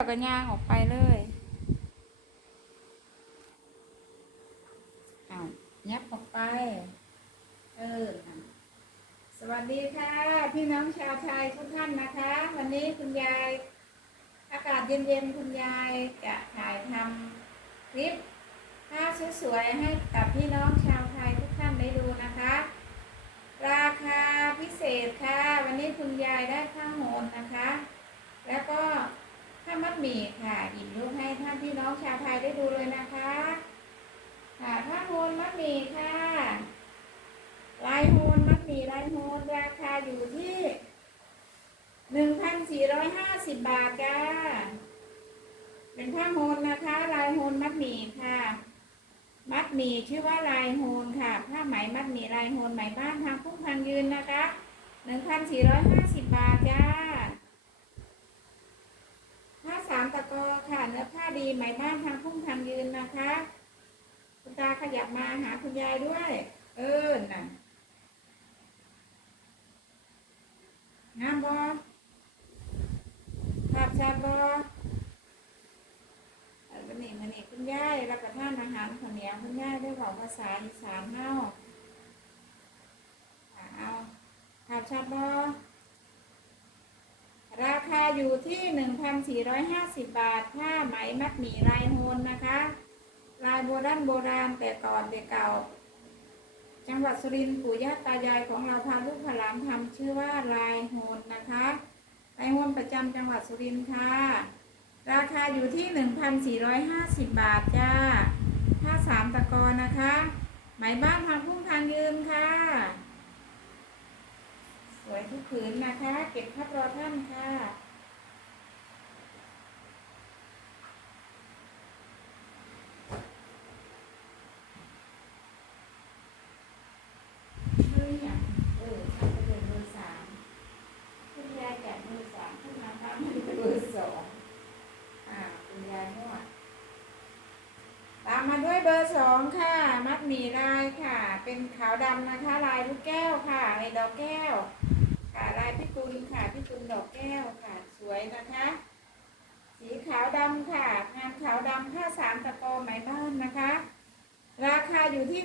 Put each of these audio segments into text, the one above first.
แล้วก็ย่างออกไปเลยเอายับออกไป เออ สวัสดีค่ะ พี่น้องชาวไทยทุกท่านนะคะ วันนี้คุณยาย อากาศเย็นๆ คุณยายจะถ่ายทำคลิปภาพสวยๆ ให้กับพี่น้องชาวไทยทุกท่านได้ดูนะคะ ราคาพิเศษค่ะ วันนี้คุณยายได้ผ้าโหนนะคะ แล้วก็ ผ้ามัดหมี่ค่ะหยิบยกให้ท่านพี่น้องชาวไทยได้ดูเลยนะคะ ค่ะผ้าโหนมัดหมี่ค่ะ ลายโหนมัดหมี่ลายโหนราคาอยู่ที่หนึ่งพันสี่ร้อยห้าสิบบาทจ้าเป็นผ้าโหนนะคะ ลายโหนมัดหมี่ค่ะ มัดหมี่ชื่อว่าลายโหนค่ะ ผ้าไหมมัดหมี่ลายโหนไหมบ้านทางพุ่งพันยืนนะคะหนึ่งพันสี่ร้อยห้าสิบบาทจ้าสามตะกอค่ะเนื้อผ้า ดีหมบ้านทางพุ่งทางยืนนะคะ คุณตาขยับมาหาคุณยายด้วย เออน่ะงามบอภาพชัดบอวันนี้วันนี้คุณยายรับประทานอาหารข้าเหนียวคุณยายได้บอกภาษาอีสานเฮาอ่าเอาภาพชัดบอ ราคาอยู่ที่ 1,450 บาท ผ้าไหมมัดหมี่ลายโฮนนะคะ ลายโบราณโบราณแต่ก่อนแต่เก่า จังหวัดสุรินทร์ปู่ย่าตายายของเราพาลูกพาลานทำชื่อว่าลายโฮนนะคะลายโฮนประจำจังหวัดสุรินทร์ค่ะ ราคาอยู่ที่ 1,450 บาทจ้า ผ้าสามตะกอนนะคะ ไหมบ้านทางพุ่งทางยืนค่ะ สวยทุกผืนนะคะ เก็บพับรอท่านค่ะเฮ้ยอย่างเออไปเลยเบอร์สามคุณยายแกะเบอร์สามขึ้นมาบ้างเบอร์สองอ่าคุณยายนวดตามมาด้วยเบอร์สองค่ะ มัดหมี่ลายค่ะ เป็นขาวดำนะคะ ลายลูกแก้วค่ะในดอกแก้ว ค่ะลายพี่ตุลค่ะพี่ตุลดอกแก้วค่ะ สวยนะคะ สีขาวดำค่ะ งานขาวดำผ้าสามตะกอไหมบ้านนะคะ ราคาอยู่ที่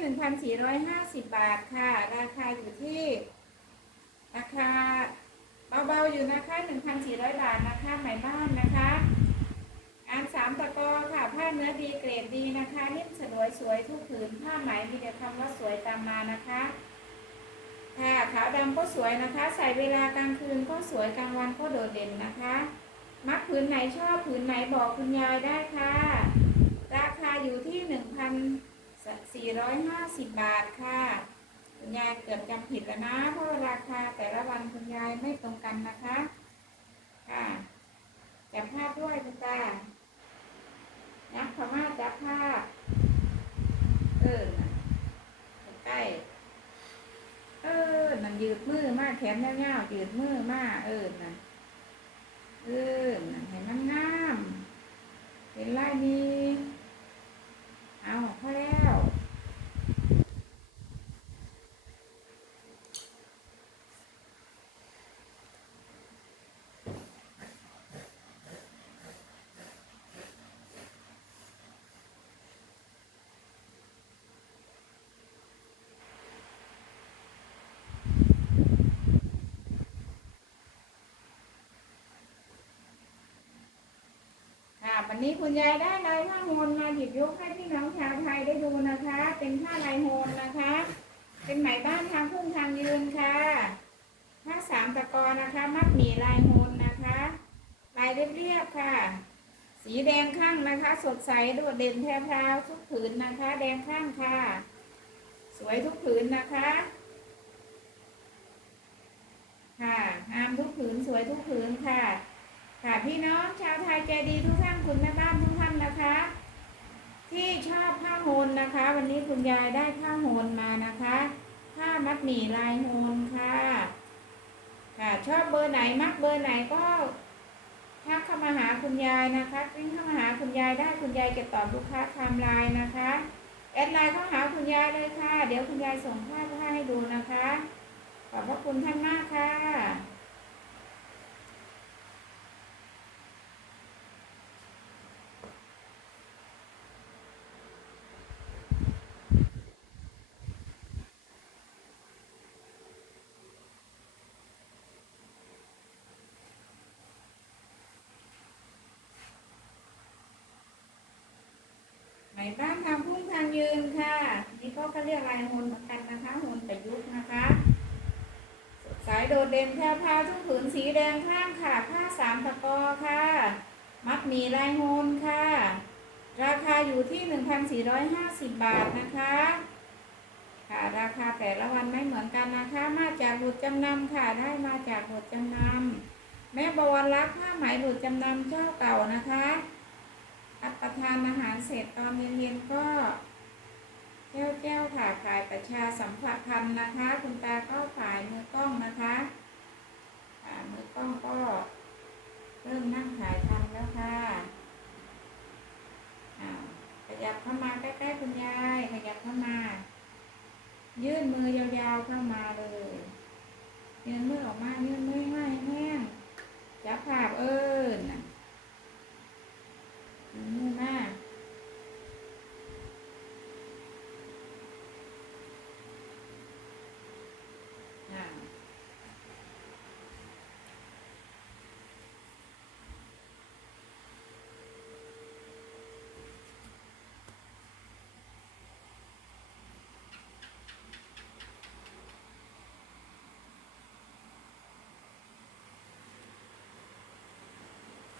1,450บบาทค่ะ ราคาอยู่ที่ ราคาเบาๆอยู่นะคะ1,400บาทนะคะไหมบ้านนะคะงานสามตะกอค่ะ ผ้าเนื้อดีเกรดดีนะคะนิ่มสลวยสวยทุกผืนผ้าไหมมีแต่คำว่าสวยตามมานะคะ ค่ะขาวดำก็สวยนะคะ ใส่เวลากลางคืนก็สวยกลางวันก็โดดเด่นนะคะ มักผืนไหนชอบผืนไหนบอกคุณยายได้ค่ะ ราคาอยู่ที่1,450บบาทค่ะ คุณยายเกือบจำผิดแล้วนะ เพราะราคาแต่ละวันคุณยายไม่ตรงกันนะคะ ค่ะจับภาพด้วยคุณตานับคำว่าจับภาพเออน่ะใกล้ เออ มันยืดมือมากแขนยาวๆยืดมือมากเออนั่นเออนั่นเห็นมันงามเห็นลายดีเอาพอแล้ว วันนี้คุณยายได้ลายผ้าโฮนมาหยิบยกให้พี่น้องชาวไทยได้ดูนะคะ เป็นผ้าลายโฮนนะคะ เป็นไหมบ้านทางพุ่งทางยืนค่ะผ้าสามตะกอนะคะ มัดหมี่ลายโฮนนะคะ ลายเรียบๆค่ะ สีแดงข้างนะคะ สดใสโดดเด่นแพรวทุกผืนนะคะ แดงข้างค่ะ สวยทุกผืนนะคะ ค่ะงามทุกผืนสวยทุกผืนค่ะ ค่ะพี่น้องชาวไทยใจดีทุกท่านคุณแม่บ้านทุกท่านนะคะ ที่ชอบผ้าโฮนนะคะ วันนี้คุณยายได้ผ้าโฮนมานะคะผ้ามัดหมี่ลายโฮนค่ะ ค่ะชอบเบอร์ไหนมักเบอร์ไหนก็ทักเข้ามาหาคุณยายนะคะวิ่งเข้ามาหาคุณยายได้คุณยายจะตอบลูกค้าไทม์ไลน์นะคะแอดไลน์เข้าหาคุณยายเลยค่ะ เดี๋ยวคุณยายส่งภาพผ้าให้ดูนะคะ ขอบพระคุณท่านมากค่ะ บ้านทำพุ่งทางยืนค่ะ นี่ก็ เรียกลายหุ่นเหมือนกันนะคะหุ่นประยุกต์นะคะ สายโดดเด่นแพรวพราทุกผืนสีแดงข้างค่ะผ้าสามตะกอค่ะ มัดหมีลายโฮนค่ะ ราคาอยู่ที่ 1,450 บาทนะคะค่ะราคาแต่ละวันไม่เหมือนกันนะคะ มาจากหลุดจำนำค่ะได้มาจากหลุดจำนำแม่บวรรักผ้าไหมหลุดจำนำเจ้าเก่านะคะรับประทานอาหารเสร็จตอนเย็นๆก็ แจ้วแจ้วๆค่ะขายประชาสัมพันธ์นะคะ คุณตาก็ฝ่ายมือกล้องนะคะอ่ามือกล้องก็เริ่มนั่งถ่ายทำแล้วค่ะอ้าขยับเข้ามาใกล้ๆคุณยายขยับเข้ามา ยื่นมือยาวๆเข้ามาเลยยื่นมือออกมา ยื่นมือให้แห้งจับภาพเอิญน่ะยื่นมือมาอ่า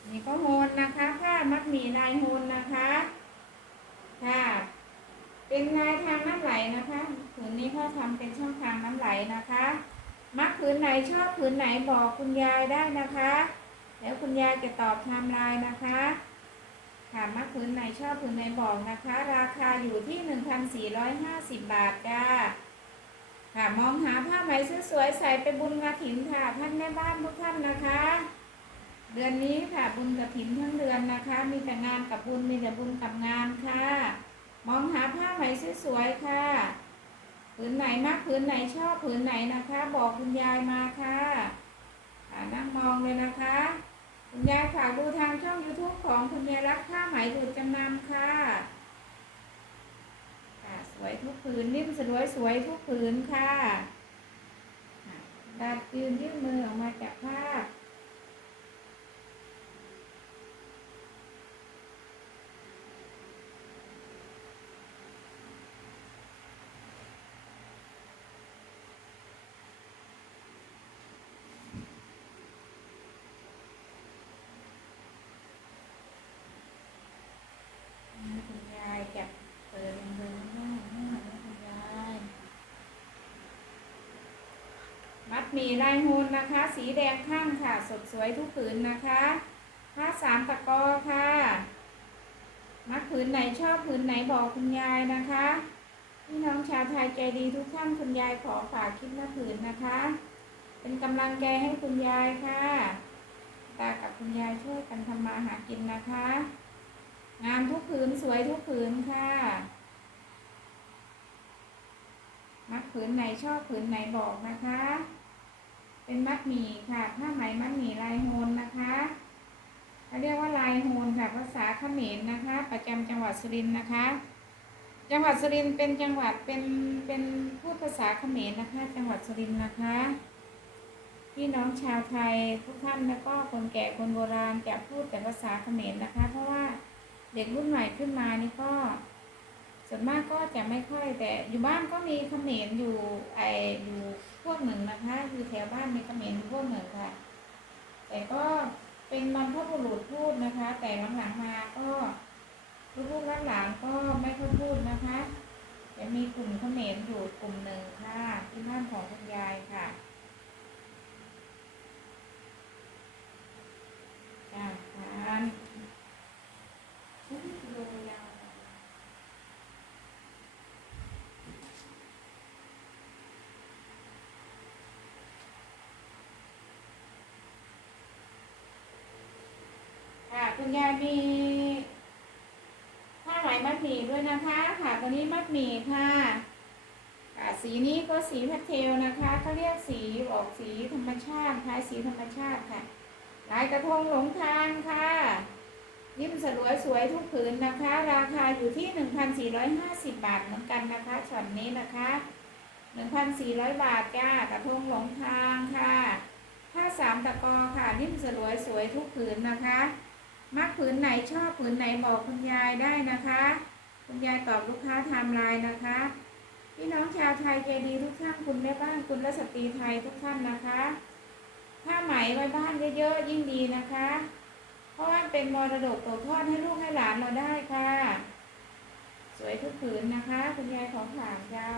นี่ก็โฮนนะคะผ้ามัดหมี่ลายโฮนนะคะค่ะ เป็นลายทางน้ำไหลนะคะ ผืนนี้เขาทำเป็นช่องทางน้ำไหลนะคะ มักผืนไหนชอบผืนไหนบอกคุณยายได้นะคะ แล้วคุณยายจะตอบไทม์ไลน์นะคะค่ะมักผืนไหนชอบผืนไหนบอกนะคะ ราคาอยู่ที่ 1,450 บาทจ้าค่ะมองหาผ้าไหมสวยๆใส่ไปบุญกระถินค่ะ ท่านแม่บ้านทุกท่านนะคะ เดือนนี้ค่ะบุญกระถินทั้งเดือนนะคะ มีแต่งานกับบุญมีแต่บุญกับงานค่ะ มองหาผ้าไหมสวยๆค่ะ ผืนไหนมากผืนไหนชอบผืนไหนนะคะ บอกคุณยายมาค่ะนั่งมองเลยนะคะ คุณยายฝากดูทางช่อง YouTube ของคุณยายรักผ้าไหมดูดจำนำค่ะค่ะ สวยทุกผืนนิ่มสวยสวยทุกผืนค่ะอะดัดยืนยื่นมือออกมาจากผ้า คุณยายจับเปิดลงเดินหน้าหน้าแล้วคุณยายมัด หมี่ลายโฮนนะคะ สีแดงข้างค่ะ สดสวยทุกผืนนะคะผ้าสามตะกอค่ะมัดผืนไหนชอบผืนไหนบอกคุณยายนะคะพี่น้องชาวไทยใจดีทุกท่านคุณยายขอฝากคลิปหน้าผืนนะคะ เป็นกำลังใจให้คุณยายค่ะ ตากับคุณยายช่วยกันทำมาหากินนะคะ งามทุกผืนสวยทุกผืนค่ะมัดผืนไหนชอบผืนไหนบอกนะคะ เป็นมัดหมี่ค่ะผ้าไหมมัดหมี่ลายโฮนนะคะเขาเรียกว่าลายโฮนค่ะภาษาเขมรนะคะ ประจำจังหวัดสุรินทร์นะคะ จังหวัดสุรินทร์เป็นจังหวัดเป็นเป็นพูดภาษาเขมรนะคะ จังหวัดสุรินทร์นะคะพี่น้องชาวไทยทุกท่านแล้วก็คนแก่คนโบราณจะพูดแต่ภาษาเขมรนะคะ เพราะว่าเด็กรุ่นใหม่ขึ้นมานี่ก็ ส่วนมากก็จะไม่ค่อยแต่อยู่บ้านก็มีเขมรอยู่ไออยู่ พวกหนึ่งนะคะ คือแถวบ้านมีเขมรพวกหนึ่งค่ะ แต่ก็เป็นบรรพบุรุษพูดนะคะ แต่หลังๆมาก็ลูกๆหลานๆก็ไม่ค่อยพูดนะคะจะมีกลุ่มเขมรอยู่กลุ่มหนึ่งค่ะ ที่บ้านของคุณยายค่ะจ้าทาน ค่ะคุณ ยายมีผ้าไหมมัดหมี่ด้วยนะคะค่ะตัวนี้มัดหมี่ค่ะค่ะสีนี้ก็สีพาสเทลนะคะเขาเรียกสีออกสีธรรมชาติคล้ายสีธรรมชาติค่ะลายกระทงหลงทางค่ะยิ้มสลวยสวยทุกผืนนะคะ ราคาอยู่ที่ 1,450 บาทเหมือนกันนะคะช็อตนี้นะคะ 1,400 บาทจ้ากระทงหลงทางค่ะผ้าสามตะกอค่ะนิ่มสลวยสวยทุกผืนนะคะ มักผืนไหนชอบผืนไหนบอกคุณยายได้นะคะ คุณยายตอบลูกค้าไทม์ไลน์นะคะพี่น้องชาวไทยใจดีทุกท่านคุณแม่บ้านคุณและสตรีไทยทุกท่านนะคะผ้าไหมไว้บ้านเยอะๆยิ่งดีนะคะ เพราะว่าเป็นมรดกตกทอดให้ลูกให้หลานเราได้ค่ะ สวยทุกผืนนะคะ คุณยายของผ่านจ้า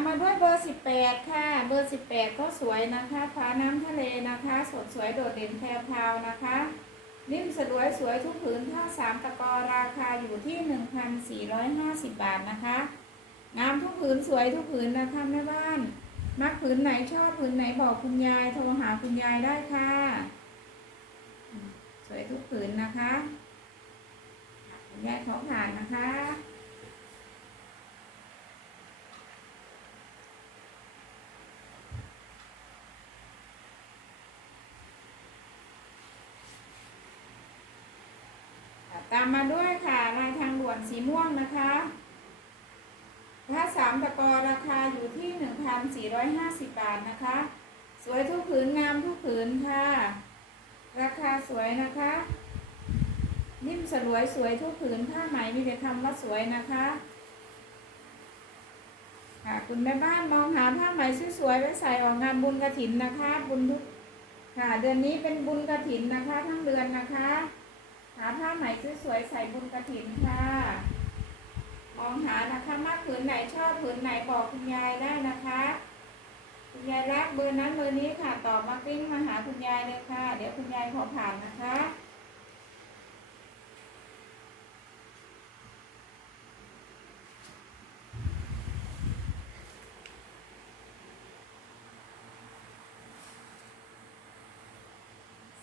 มมาด้วยเบอร์18ค่ะ เบอร์18ก็สวยนะคะฟ้าน้ำทะเลนะคะ สดสวยโดดเด่นแพรวพาวนะคะ นิ่มสลวยสวยทุกผืนผ้าสามตะกอราคาอยู่ที่1,450บาทนะคะงามทุกผืนสวยทุกผืนนะคะแม่บ้าน มักผืนไหนชอบผืนไหนบอกคุณยายโทรหาคุณยายได้ค่ะ สวยทุกผืนนะคะคุณยายขอผ่านนะคะ ตามมาด้วยค่ะลายทางด่วนสีม่วงนะคะผ้าสามตะกอราคาอยู่ที่ 1,450 บาทนะคะ สวยทุกผืนงามทุกผืนค่ะ ราคาสวยนะคะ นิ่มสลวยสวยทุกผืนผ้าไหมมีแต่คำว่าสวยนะคะค่ะคุณแม่บ้านมองหาผ้าไหมสวยๆไว้ใส่ออกงานบุญกระถินนะคะ บุญทุกค่ะ เดือนนี้เป็นบุญกระถินนะคะ ทั้งเดือนนะคะ หาผ้าไหมสวยๆใส่บุญกระถินค่ะ มองหานะคะมากผืนไหนชอบผืนไหนบอกคุณยายได้นะคะคุณยายรักเบอร์นั้นเบอร์นี้ค่ะตอบมากิ้งมาหาคุณยายเลยค่ะ เดี๋ยวคุณยายขอผ่านนะคะ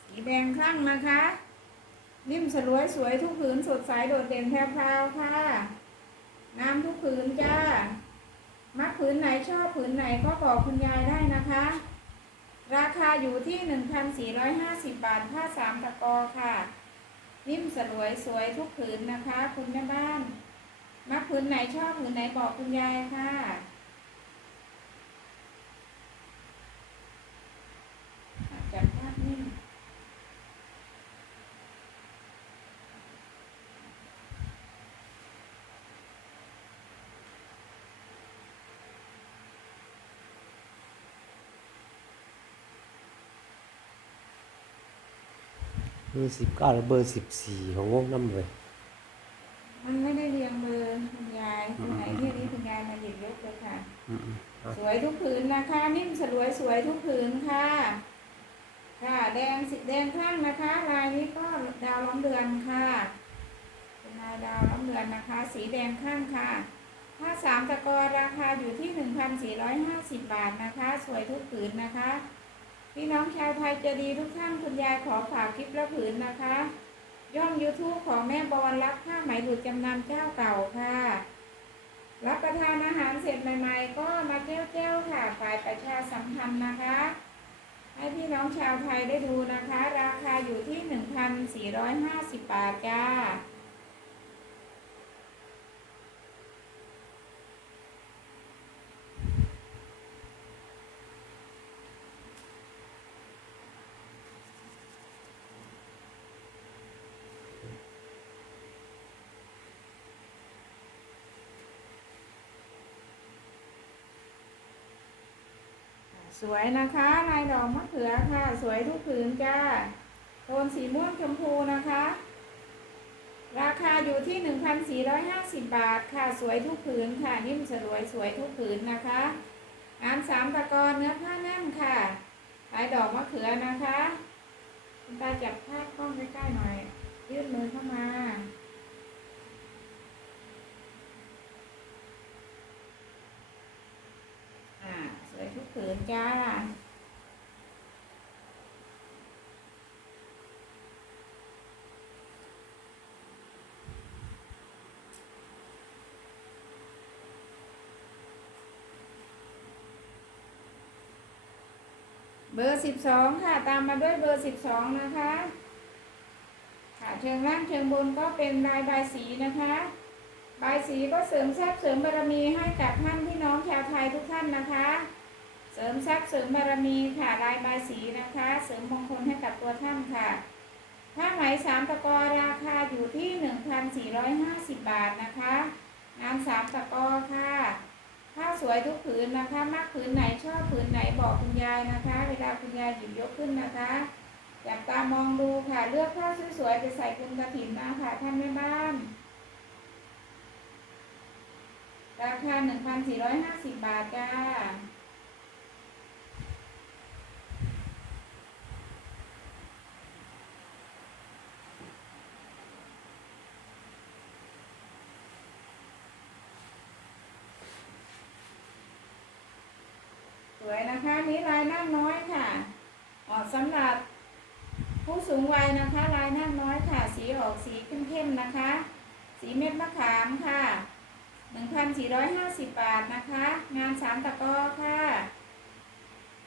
สีแดงคลั่งนะคะ นิ่มสลวยสวยทุกผืนสดใสโดดเด่นแพรวพราวค่ะงามทุกผืนจ้า มักผืนไหนชอบผืนไหนก็บอกคุณยายได้นะคะ ราคาอยู่ที่ 1,450 บาทผ้าสามตะกอค่ะ นิ่มสลวยสวยทุกผืนนะคะ คุณแม่บ้าน มักผืนไหนชอบผืนไหนบอกคุณยายค่ะ จับภาพนิ่ม เบ อร์สิบเก้าและเบอร์สิบสี่ของงงน้ำเลย มันไม่ได้เรียงเบอร์คุณยายคุณไหนที่นี้คุณยายมาหยิบยกเลยค่ะ อืมๆอะสวยทุกผืนนะคะ นิ่มสลวยสวยทุกผืนค่ะ ค่ะ แดงสีแดงข้างนะคะลายนี้ก็ดาวล้อมเดือนค่ะเป็นลายดาวล้อมเดือนนะคะ สีแดงข้างค่ะผ้าสามตะกอราคาอยู่ที่1,450บาทนะคะ สวยทุกผืนนะคะ พี่น้องชาวไทยจะดีทุกท่านคุณยายขอฝากคลิปละผืนนะคะ ย่อง YouTube ของแม่บอลรับผ้าไหมหลุดจำนำเจ้าเก่าค่ะ รับประทานอาหารเสร็จใหม่ ๆ ก็มาเจ้วๆค่ะ ฝ่ายประชาสัมพันธ์นะคะ ให้พี่น้องชาวไทยได้ดูนะคะ ราคาอยู่ที่ 1,450 บาทจ้า สวยนะคะลายดอกมะเขือค่ะ สวยทุกผืนจ้าโทนสีม่วงชมพูนะคะ ราคาอยู่ที่ 1,450 บาทค่ะ สวยทุกผืนค่ะ นิ่มสลวยสวยทุกผืนนะคะงานสามตะกอนเนื้อผ้าแน่นค่ะลายดอกมะเขือนะคะคุณตาจับภาพกล้องใกล้ๆหน่อย ยื่นมือเข้ามา สวยทุก ผืนจ้า เบอร์สิบสองค่ะ ตามมาด้วยเบอร์สิบสองนะคะ ค่ะเชิงล่างเชิงบนก็เป็นลายใบายสีนะคะบายสีก็เสริมแทรัพย์เสริมบารมีให้กับท่านพี่น้องชาวไทยทุกท่านนะคะ เสริมทรัพย์เสริมบารมีค่ะลายบายสีนะคะ เสริมมงคลให้กับตัวท่านค่ะผ้าไหมสามตะกอราคาอยู่ที่หนึ่งพันสี่ร้อยห้าสิบบาทนะคะงานสามตะกอค่ะผ้าสวยทุกผืนนะคะ มากผืนไหนชอบผืนไหนบอกคุณยายนะคะ เวลาคุณยายหยิบยกขึ้นนะคะจับตามองดูค่ะ เลือกผ้าสวยๆไปใส่คุณกระถิ่นมาค่ะท่านแม่บ้าน ราคา 1,450 บาทจ้า สวยนะคะนี้ลายหน้าน้อยค่ะออกสำหรับผู้ สูงวัยนะคะ ลายหน้าน้อยค่ะ สีออกสีเข้มๆนะคะ สีเม็ดมะขามค่ะ 1,450 บาทนะคะ งานสามตะก้อค่ะ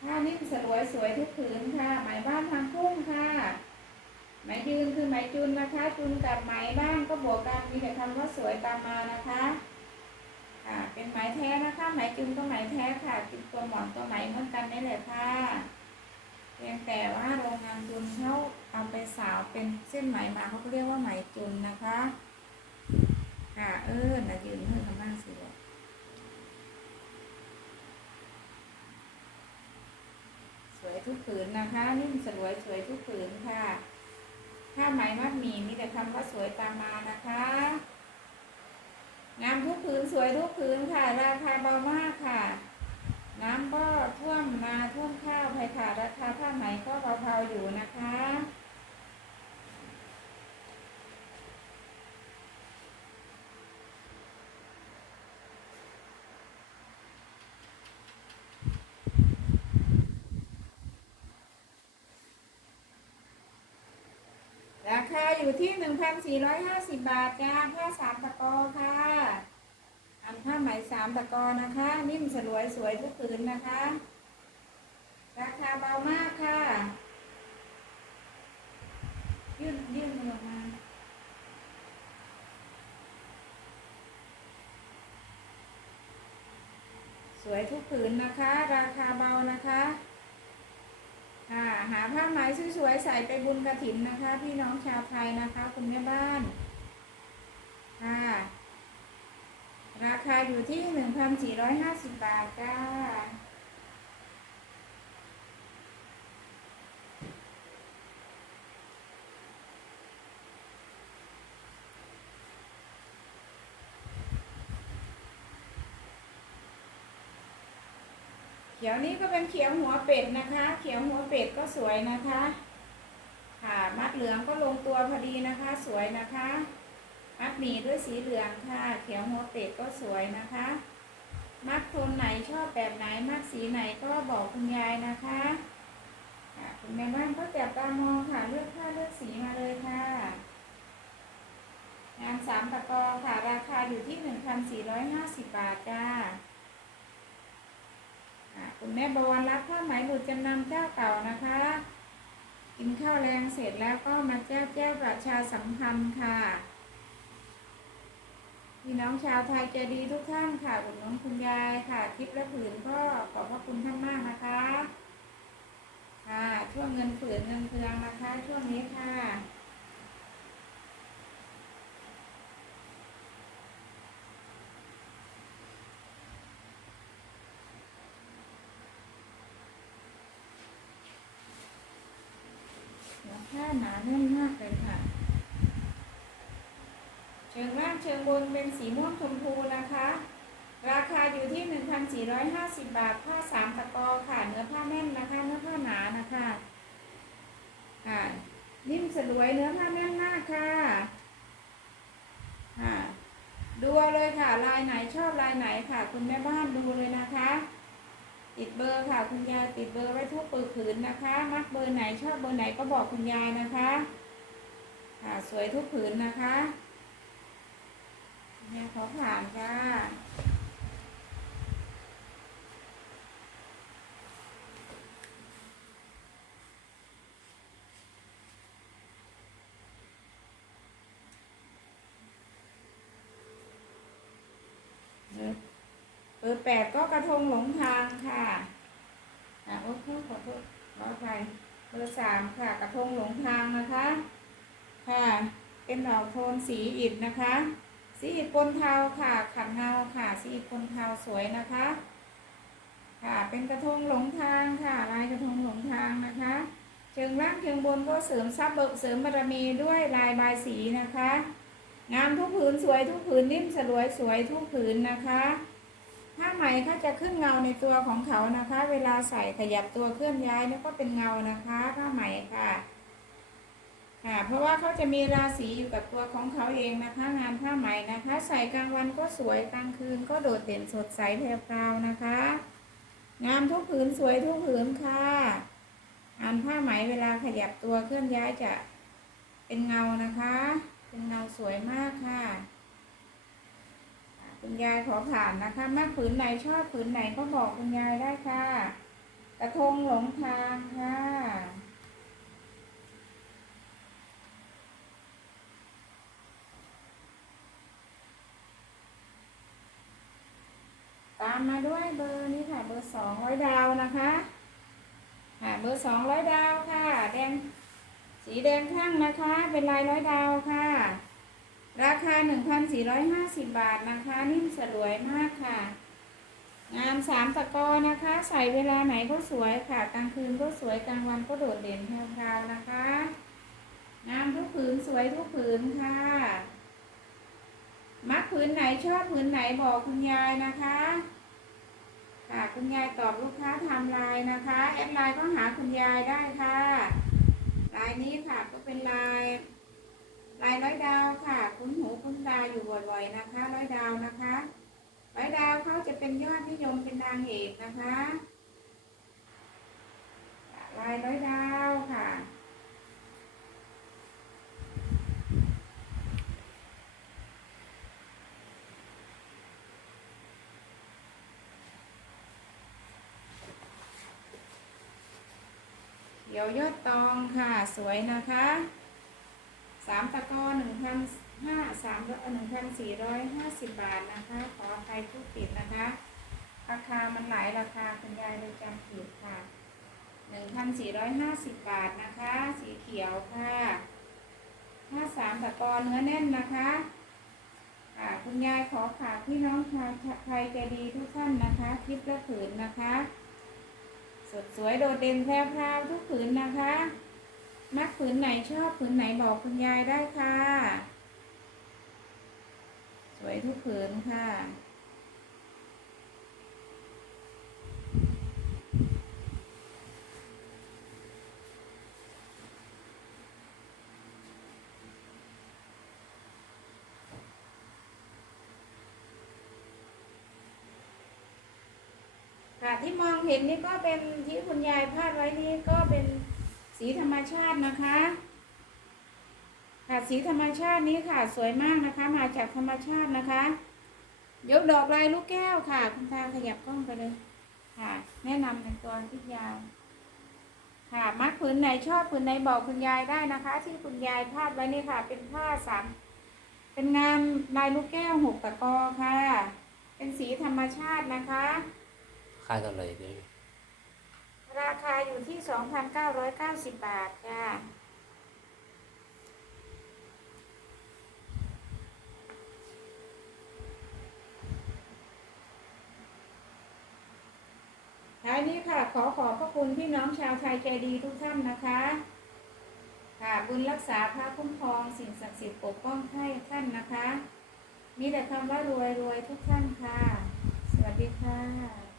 ผ้านิ่มสลวยสวยทุกผืนค่ะ ไหมบ้านทางกุ้งค่ะ ไหมยืนคือไหมจุนนะคะ จุนกับไหมบ้านก็บวกกันมีแต่คำว่าสวยตามมานะคะค่ะเป็นไหมแท้นะคะ ไหมจุนก็ไหมแท้ค่ะจุนตัวหมอนตัวไหมเหมือนกันนี่แหละค่ะเพียงแต่ว่าโรงงานจุนเขา เอาไปสาวเป็นเส้นไหมมาเขาก็เรียกว่าไหมจุนนะคะค่ะ เออนะยืนเพื่อนกันบ้างสิวะสวยทุกผืนนะคะ นิ่มสวยสวยทุกผืนค่ะถ้าไหมมัดหมีมีแต่คำว่าสวยตามมานะคะงามทุกผืนสวยทุกผืนค่ะ ราคาเบามากค่ะ น้ำก็ท่วมนาท่วมข้าวไปค่ะราคาผ้าไหมก็เบาๆอยู่นะคะ อยู่ที่1,450บบาทจ้าผ้าสามตะกอค่ะอันผ้าไหมสามตะกอนะคะ นิ่มสลวยสวยทุกผืนนะคะ ราคาเบามากค่ะ ยื่นยื่นออกมาสวยทุกผืนนะคะ ราคาเบานะคะ ค่ะ หาผ้าไหมสวยๆใส่ไปบุญกระถินนะคะ พี่น้องชาวไทยนะคะ คุณแม่บ้าน ค่ะ ราคาอยู่ที่หนึ่งพันสี่ร้อยห้าสิบบาทจ้า เขียวนี้ก็เป็นเขียวหัวเป็ดนะคะ เขียวหัวเป็ดก็สวยนะคะ ค่ะ มัดเหลืองก็ลงตัวพอดีนะคะ สวยนะคะ มัดหมี่ด้วยสีเหลืองค่ะ เขียวหัวเป็ดก็สวยนะคะ มัดโทนไหนชอบแบบไหน มัดสีไหนก็บอกคุณยายนะคะค่ะคุณแม่บ้านก็จับตามองค่ะ เลือกผ้าเลือกสีมาเลยค่ะ งานสามตะกอค่ะ ราคาอยู่ที่หนึ่งพันสี่ร้อยห้าสิบบาทจ้า คุณแม่บวรรับผ้าไหมบุตรจำนำเจ้าเก่านะคะ กินข้าวแรงเสร็จแล้วก็มาแจ้วแจ้วประชาสัมพันธ์ค่ะพี่น้องชาวไทยใจดีทุกท่านค่ะอุดหนุนคุณยายค่ะคลิปและผืนก็ขอบพระคุณท่านมากนะคะ ค่ะช่วงเงินผืนเงินเพืองนะคะ ช่วงนี้ค่ะ หัวผ้าหนาแน่นมากเลยค่ะ เชิงล่างเชิงบนเป็นสีม่วงชมพูนะคะ ราคาอยู่ที่ 1,450 บาท ผ้าสามตะกอค่ะ เนื้อผ้าแน่นนะคะ เนื้อผ้าหนานะคะค่ะนิ่มสลวยเนื้อผ้าแน่นมากค่ะค่ะดูเลยค่ะ ลายไหนชอบลายไหนค่ะ คุณแม่บ้านดูเลยนะคะ ติดเบอร์ค่ะ คุณยายติดเบอร์ไว้ทุกปึกผืนนะคะ มักเบอร์ไหนชอบเบอร์ไหนก็บอกคุณยายนะคะค่ะสวยทุกผืนนะคะเนี่ยขอผ่านค่ะ อเบอร์ แปดก็กระทงหลงทางค่ะอะโอ้โหขอโทษขออภัยเบอร์สามค่ะ กระทงหลงทางนะคะ ค่ะ เป็นดอกโทนสีอิฐนะคะ สีอิฐปนเทาค่ะขัดเงาค่ะ สีอิฐปนเทาสวยนะคะ ค่ะ เป็นกระทงหลงทางค่ะ ลายกระทงหลงทางนะคะ เชิงล่างเชิงบนก็เสริมทรัพย์เบิกเสริมบารมีด้วยลายบายสีนะคะ งามทุกผืนสวยทุกผืนนิ่มสลวยสวยทุกผืนนะคะ ผ้าไหมเขาจะขึ้นเงาในตัวของเขานะคะ เวลาใส่ขยับตัวเคลื่อนย้ายเนี่ก็เป็นเงานะคะผ้าไหมค่ะค่ะ เพราะว่าเขาจะมีราศีอยู่กับตัวของเขาเองนะคะ งานผ้าไหมนะคะ ใส่กลางวันก็สวยกลางคืนก็โดดเด่นสดใสแพรวนะคะ งามทุกผืนสวยทุกผืนค่ะงานผ้าไหมเวลาขยับตัวเคลื่อนย้ายจะเป็นเงานะคะ เป็นเงาสวยมากค่ะ คุณยายขอผ่านนะคะแม่ผืนไหนชอบผืนไหนก็บอกคุณยายได้ค่ะ กระทงหลงทางค่ะตามมาด้วยเบอร์นี้ค่ะ เบอร์สองร้อยดาวนะคะค่ะเบอร์สองร้อยดาวค่ะ แดงสีแดงข้างนะคะ เป็นลายร้อยดาวค่ะ ราคาหนึ่งพันสี่ร้อยห้าสิบบาทนะคะ นิ่มสลวยมากค่ะ งามสามตะกอนะคะ ใส่เวลาไหนก็สวยค่ะ กลางคืนก็สวย กลางวันก็โดดเด่นแพรวๆนะคะ งามทุกผืนสวยทุกผืนค่ะ มักผืนไหนชอบผืนไหนบอกคุณยายนะคะ ค่ะคุณยายตอบลูกค้าทำลายนะคะแอดไลน์ก็หาคุณยายได้ค่ะลายนี้ค่ะก็เป็นลาย ลายร้อยดาวค่ะ คุ้นหูคุ้นตาอยู่บ่อยๆนะคะ ร้อยดาวนะคะร้อยดาวเขาจะเป็นยอดนิยมเป็นนางเอกนะคะ ลายร้อยดาวค่ะเดี๋ยวยอดตองค่ะ สวยนะคะ สามตะกร้อหนึ่งพันห้าสามหนึ่งพันสี่ร้อยห้าสิบบาทนะคะ ขออภัยผู้ปิดนะคะ ราคามันหลายราคาคุณยายเลยจำผิดค่ะหนึ่งพันสี่ร้อยห้าสิบบาทนะคะ สีเขียวค่ะถ้าสามตะก้อเนื้อแน่นนะคะค่ะคุณยายขอฝากพี่น้องชาวไทยใจดีทุกท่านนะคะ คลิปละผืนนะคะ สดสวยโดดเด่นแพรวพราวทุกผืนนะคะ มักผืนไหนชอบผืนไหนบอกคุณยายได้ค่ะ สวยทุกผืนค่ะ ค่ะที่มองเห็นนี่ก็เป็นที่คุณยายพาดไว้นี่ก็เป็น สีธรรมชาตินะคะค่ะสีธรรมชาตินี้ค่ะสวยมากนะคะ มาจากธรรมชาตินะคะ ยกดอกลายลูกแก้วค่ะ คุณตาขยับกล้องไปเลย ค่ะ แนะนำเป็นตัวที่ยาวค่ะมัดผืนไหนชอบผืนไหนบอกคุณยายได้นะคะ ที่คุณยายพาดไว้นี่ค่ะ เป็นผ้าสามเป็นงานลายลูกแก้วหกตะกอค่ะ เป็นสีธรรมชาตินะคะ ค่าเท่าไหร่เดี๋ยว ราคาอยู่ที่ 2,990 บาทจ้าท้ายนี้ค่ะขอขอบพระคุณพี่น้องชาวไทยใจดีทุกท่านนะคะ ค่ะบุญรักษาพระคุ้มครองสิ่งศักดิ์สิทธิ์ปกป้องให้ท่านนะคะ มีแต่คำว่ารวยรวยทุกท่านค่ะ สวัสดีค่ะ